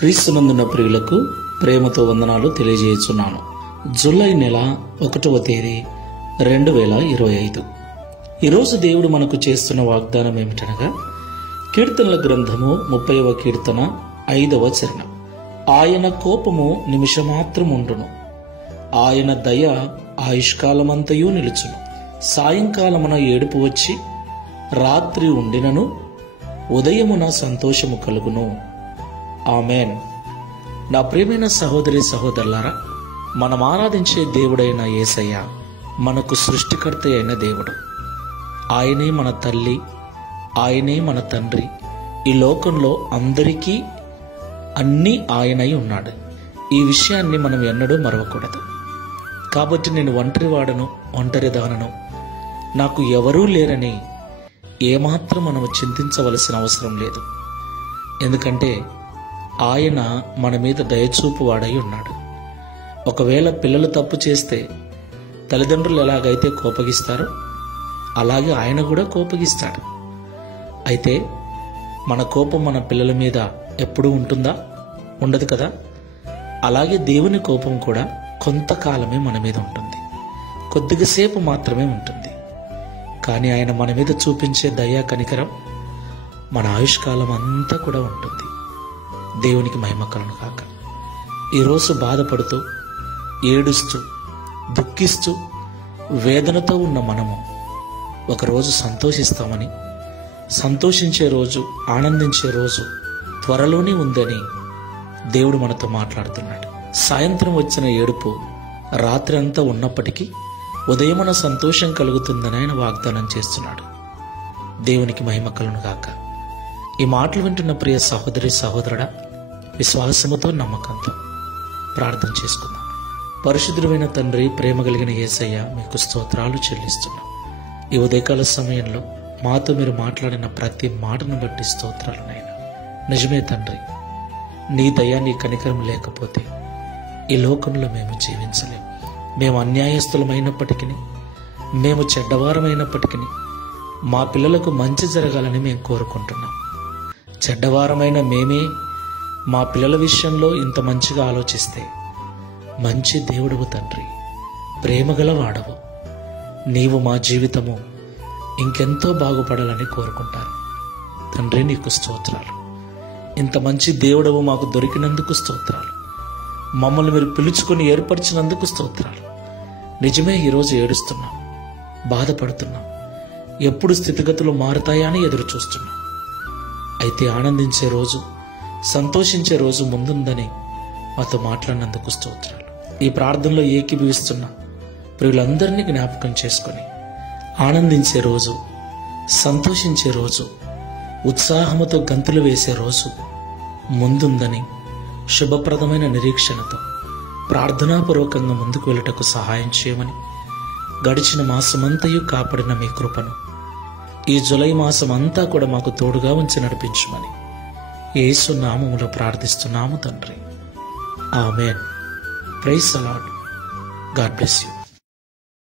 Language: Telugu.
క్రీస్తునందున్న ప్రియులకు ప్రేమతో వందనాలు తెలియజేస్తున్నాను. జూలై నెల 1వ తేదీ 2025. ఈరోజు దేవుడు మనకు చేస్తున్న వాగ్దానం ఏమిటనగా, కీర్తనల గ్రంథము 30వ కీర్తన 5వ చరణం. ఆయన కోపము నిమిషమాత్రం ఉండును, ఆయన దయ ఆయుష్కాలమంతయు నిలుచును. సాయంకాలమున ఏడుపు వచ్చి రాత్రి ఉండినను ఉదయమున సంతోషము కలుగును. ఆమెన్. నా ప్రియమైన సహోదరి సహోదరులారా, మనం ఆరాధించే దేవుడైన యేసయ్య మనకు సృష్టికర్త అయిన దేవుడు. ఆయనే మన తల్లి, ఆయనే మన తండ్రి. ఈ లోకంలో అందరికీ అన్నీ ఆయనై ఉన్నాడు. ఈ విషయాన్ని మనం ఎన్నడూ మరవకూడదు. కాబట్టి నేను ఒంటరివాడను, ఒంటరిదానను, నాకు ఎవరూ లేరని ఏమాత్రం మనము చింతించవలసిన అవసరం లేదు. ఎందుకంటే ఆయన మన మీద దయచూపు వాడై ఉన్నాడు. ఒకవేళ పిల్లలు తప్పు చేస్తే తల్లిదండ్రులు ఎలాగైతే కోపగిస్తారో అలాగే ఆయన కూడా కోపగిస్తాడు. అయితే మన కోపం మన పిల్లల మీద ఎప్పుడూ ఉంటుందా? ఉండదు కదా. అలాగే దేవుని కోపం కూడా కొంతకాలమే మన మీద ఉంటుంది, కొద్దిసేపు మాత్రమే ఉంటుంది. కానీ ఆయన మన మీద చూపించే దయా కనికరం మన ఆయుష్కాలం అంతా కూడా ఉంటుంది. దేవునికి మహిమ కలుగును గాక. ఈరోజు బాధపడుతూ, ఏడుస్తూ, దుఃఖిస్తూ, వేదనతో ఉన్న మనము ఒకరోజు సంతోషిస్తామని, సంతోషించే రోజు, ఆనందించే రోజు త్వరలోనే ఉందని దేవుడు మనతో మాట్లాడుతున్నాడు. సాయంత్రం వచ్చిన ఏడుపు రాత్రి అంతా ఉన్నప్పటికీ ఉదయమున సంతోషం కలుగుతుందని ఆయన వాగ్దానం చేస్తున్నాడు. దేవునికి మహిమ కలుగును గాక. ఈ మాటలు వింటున్న ప్రియ సహోదరి సహోదరుడా, విశ్వాసముతో, నమ్మకంతో ప్రార్థన చేసుకుందాం. పరిశుద్ధుడైన తండ్రి, ప్రేమ కలిగిన యేసయ్య, మీకు స్తోత్రాలు చెల్లిస్తున్నాం. ఈ ఉదయకాల సమయంలో మాతో మీరు మాట్లాడిన ప్రతి మాటను బట్టి స్తోత్రాలు నాయనా. నిజమే తండ్రి, నీ దయ, నీ కనికరం లేకపోతే ఈ లోకంలో మేము జీవించలేము. మేము అన్యాయస్తులమైనప్పటికీ, మేము చెడ్డవారమైనప్పటికీ మా పిల్లలకు మంచి జరగాలని మేము కోరుకుంటున్నాం. చెడ్డవారమైన మేమే మా పిల్లల విషయంలో ఇంత మంచిగా ఆలోచిస్తే, మంచి దేవుడవు తండ్రి, ప్రేమగల వాడవు, నీవు మా జీవితము ఇంకెంతో బాగుపడాలని కోరుకుంటారు. తండ్రి, నీకు స్తోత్రాలు. ఇంత మంచి దేవుడవు మాకు దొరికినందుకు స్తోత్రాలు. మమ్మల్ని మీరు పిలుచుకొని ఏర్పరిచినందుకు స్తోత్రాలు. నిజమే, ఈరోజు ఏడుస్తున్నాం, బాధపడుతున్నాం, ఎప్పుడు స్థితిగతులు మారుతాయా అని ఎదురు చూస్తున్నాం. అయితే ఆనందించే రోజు, సంతోషించే రోజు ముందుందని మాతో మాట్లాడినందుకు స్తోత్రాలు. ఈ ప్రార్థనలో ఏకీభవిస్తున్న ప్రియులందరినీ జ్ఞాపకం చేసుకొని ఆనందించే రోజు, సంతోషించే రోజు, ఉత్సాహముతో గంతులు వేసే రోజు ముందుందని శుభప్రదమైన నిరీక్షణతో ప్రార్థనాపూర్వకంగా ముందుకు వెళ్ళటకు సహాయం చేయమని, గడిచిన మాసమంతయు కాపాడిన మీ కృపను ఈ జూలై మాసం అంతా కూడా మాకు తోడుగా ఉంచి నడిపించమని యేసు నామములో ప్రార్థిస్తున్నాము తండ్రి. ఆమేన్. Praise the Lord. God bless you.